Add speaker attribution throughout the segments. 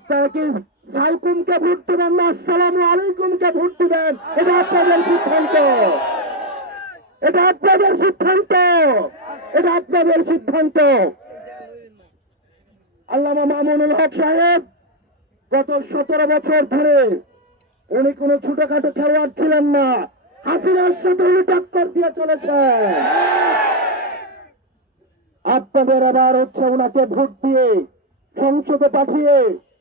Speaker 1: আপনারা কি ভোট দিবেন না, আসসালামু আলাইকুমকে ভোট দিবেন। এটা আপনাদের সিদ্ধান্ত। এটা আপনাদের সিদ্ধান্ত। এটা আপনাদের সিদ্ধান্ত। আল্লামা মামুনুল হক সাহেব, গত সতেরো বছর ধরে উনি কোনো ছোটখাটো খেলোয়াড় ছিলেন না। হাসিনার সাথে উনি টক্কর দিয়ে চলেছেন। আপনাদের আবার হচ্ছে ওনাকে ভোট দিয়ে সংসদে পাঠিয়ে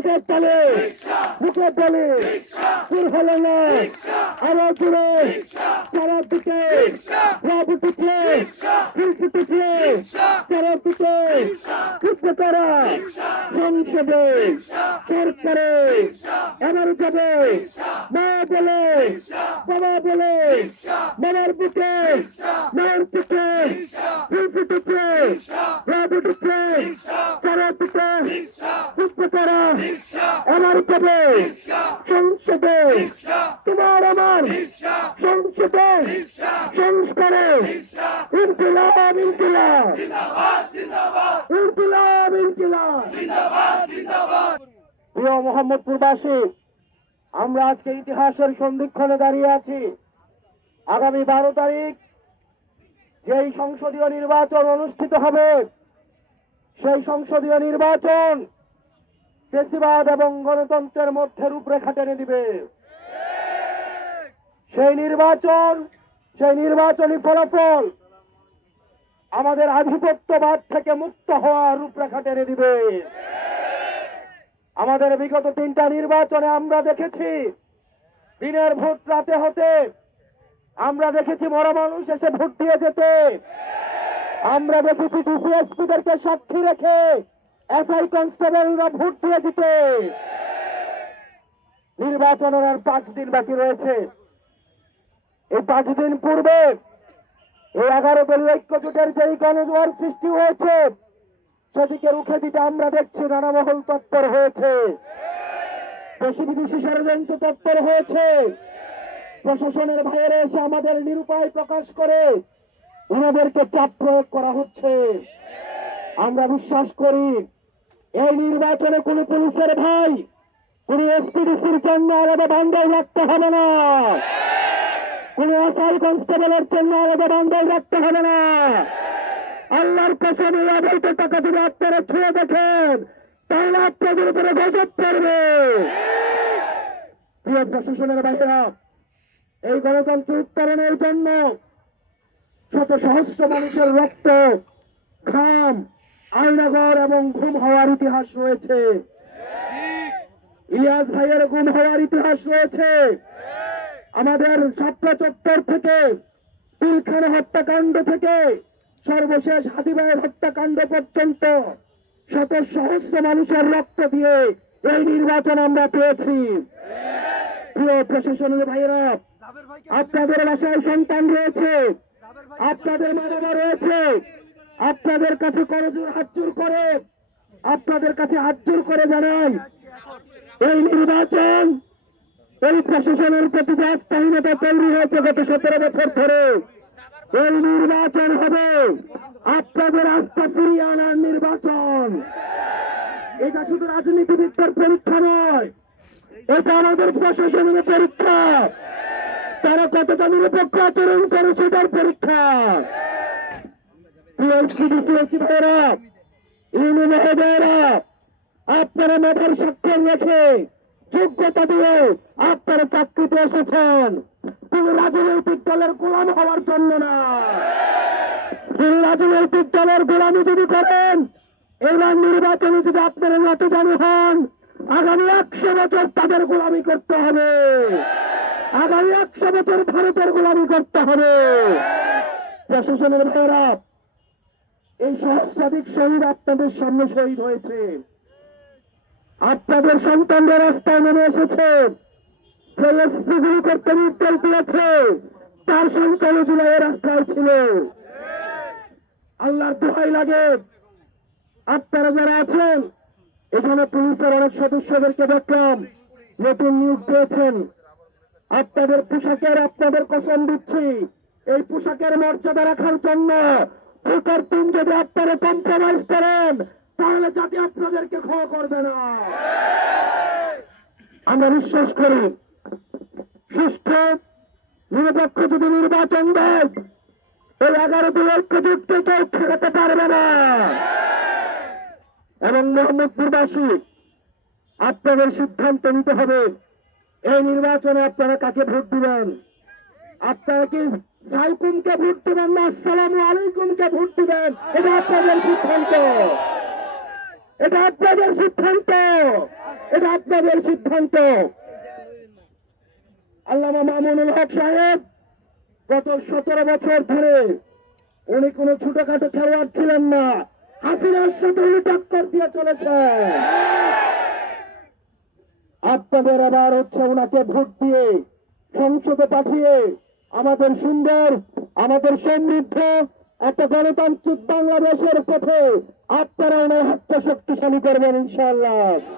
Speaker 1: হাতের তালে বুকের তালে, সুর হলো না। আরও জুড়ে চারা দিকে, রাব উঠেছে ফুল ফুটেছে চারা দিকে উঠতে তারা সংসদে সরকারে এবার যাবে, মা বলে, বাবা বলে বাবার বুকে, মায়ের বুকে ফুল ফুটেছে রাব উঠেছে চারা দিকে উঠতে তারা এবার যাবে সংসদে তোমার আমার সংসদে সংস্কারে। ইনকিলাব ইনকিলাব। ইনকিলাব ইনকিলাব। প্রিয় মোহাম্মদপুরবাসী আমরা আজকে ইতিহাসের সন্ধিক্ষণে দাঁড়িয়ে আছি। আগামী বারো তারিখ যেই সংসদীয় নির্বাচন অনুষ্ঠিত হবে সেই সংসদীয় নির্বাচন ফেসিবাদ এবং গণতন্ত্রের মধ্যে রূপরেখা টেনে দিবে। সেই নির্বাচন, সেই নির্বাচনী ফলাফল আমাদের আধিপত্যবাদ থেকে মুক্ত হওয়ার রূপরেখা টেনে দিবে। আমাদের বিগত তিনটা নির্বাচনে আমরা দেখেছি, দিনের ভোট রাতে হতে আমরা দেখেছি মরা মানুষ এসে ভোট দিয়ে যেতে। আমরা দেখেছি ডিসিএসপিদেরকে সাক্ষী রেখে এসআই কনস্টেবলরা ভোট দিয়ে দিতে। নির্বাচনের আর পাঁচ দিন বাকি রয়েছে। এই পাঁচ দিন পূর্বে এই এগারো দলীয় ঐক্য জোটের যেই গণজোয়ার সৃষ্টি হয়েছে, সেদিকে রুখে দিতে আমরা দেখছি নানা মহল তৎপর হয়েছে। দেশি বিদেশি ষড়যন্ত্র তৎপর হয়েছে। প্রশাসনের বাইরে এসে আমাদের নিরুপায় প্রকাশ করে ওনাদেরকে চাপ প্রয়োগ করা হচ্ছে। আমরা বিশ্বাস করি এই নির্বাচনে কোন পুলিশের ভাই কোন এসপিডিসির জন্য আলাদা বান্ডেল রাখতে হবে না। কোন এসআই কনস্টেবলের জন্য আলাদা বান্ডেল রাখতে হবে না। আল্লাহর এই অবৈধ টাকা যদি আপনারা ছুঁয়ে দেখেন, তাহলে আপনাদের উপরে গজব পড়বে। প্রিয় প্রশাসনের বাইরা এই গণতন্ত্র উত্তরণের জন্য শত সহস্র মানুষের রক্ত, ঘাম আয়নাগর এবং ঘুম হওয়ার ইতিহাস রয়েছে। ইলিয়াস ভাইয়ের গুম হওয়ার ইতিহাস রয়েছে। আমাদের ছাত্র চত্বর থেকে, পিলখানা হত্যাকাণ্ড থেকে, সর্বশেষ হাদি ভাইয়ের হত্যাকাণ্ড পর্যন্ত শত সহস্র মানুষের রক্ত দিয়ে এই নির্বাচন আমরা পেয়েছি। প্রিয় প্রশাসনের ভাইয়েরা, আপনাদের বাসায় সন্তান রয়েছে। আপনাদের মা বাবা রয়েছে। আপনাদের কাছে করজোর হাতজোর করে? আপনাদের কাছে হাতজোর করে জানান এই নির্বাচন, এই প্রশাসনের প্রতি যে আস্থাহীনতা তৈরি হয়েছে গত সতেরো বছর ধরে, এই নির্বাচন হবে আপনাদের আস্থা ফিরিয়ে আনার নির্বাচন। এটা শুধু রাজনীতিবিদদের পরীক্ষা নয়, এটা আমাদের প্রশাসনের পরীক্ষা। তারা কতটা নিরপেক্ষ আচরণ করে সেটার পরীক্ষা। আপনারা মেধার স্বাক্ষর রেখে যোগ্যতা দিয়ে আপনারা চাকরিতে এসেছেন কোন রাজনৈতিক দলের গোলাম হওয়ার জন্য না কোন রাজনৈতিক দলের গোলামি যদি করেন এবার নির্বাচনে যদি আপনারা নত জানি হন আগামী একশো বছর তাদের গোলামি করতে হবে আগামী একশো বছর ভারতের গোলামি করতে হবে প্রশাসনের ভাইয়েরা এই সহস্রাধিক শহীদ আপনাদের সামনে শহীদ হয়েছে। আপনাদের সন্তানরা রাস্তায় নেমে এসেছে। করতে নির্দেশ দিয়েছে। তার জুলাই রাস্তায় ছিল। আল্লাহর দোহাই লাগে। আপনারা যারা আছেন, এখানে পুলিশের অনেক সদস্যদেরকে দেখলাম। নতুন নিয়োগ পেয়েছেন। আপনাদের পোশাকের আপনাদের কসম দিচ্ছি। এই পোশাকের মর্যাদা রাখার জন্য ভোটার টিম যদি আপনারা কম্প্রোমাইজ করেন, তাহলে জাতি আপনাদেরকে ক্ষমা করবে না। আমরা বিশ্বাস করি, সুস্থ, নিরপেক্ষ যদি নির্বাচন দেয়, এই এগারো দিনের প্রযুক্তি কেউ ঠেকাতে পারবে না। এবং মোহাম্মদপুরবাসী, আপনাদের সিদ্ধান্ত নিতে হবে, এই নির্বাচনে আপনারা কাকে ভোট দিবেন? আপনারা কি সাইকুমকে ভোট দিবেন না, আসসালামু আলাইকুমকে ভোট দিবেন। এটা আপনাদের সিদ্ধান্ত। এটা আপনাদের সিদ্ধান্ত। এটা আপনাদের সিদ্ধান্ত। আল্লামা মামুনুল হক সাহেব, গত সতেরো বছর ধরে উনি কোনো ছোটখাটো খেলোয়াড় ছিলেন না। হাসিনার সাথে উনি টক্কর দিয়ে চলেছেন। আপনাদের আবার হচ্ছে ওনাকে ভোট দিয়ে সংসদে পাঠিয়ে আমাদের সুন্দর, আমাদের সমৃদ্ধ একটা গণতান্ত্রিক বাংলাদেশের পথে আপনারা ওনার হাতটা শক্তিশালী করবেন ইনশাল্লাহ ও আছে।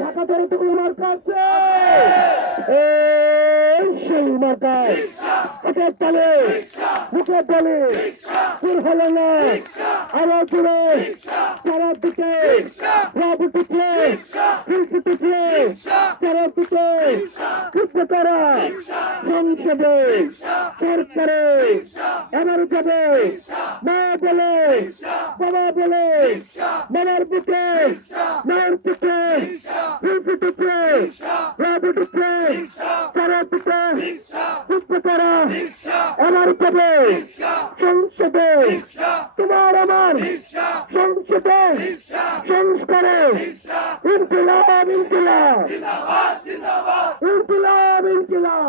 Speaker 1: ঢাকা ধরে তো কোনো মার্কা আছে। সেই মার্কা হাতের তালে মুখের তালে সুর হলো না। আবার জুড়ে চারার দিকে। রাত উঠেছে। ফুল ফুটেছে চারার দিকে। পুষ্প করা। সংসদে সরকারে এবার যাবে। মা বলে। বাবা বলে। বাবার বুকে। মায়ের বুকে। ফুল চারার করা এবার যাবে সংসদে তোমার আমার সংসদে সংস্কারে ইনকিলাব ইনকিলাব ইনকিলাব ইনকিলাব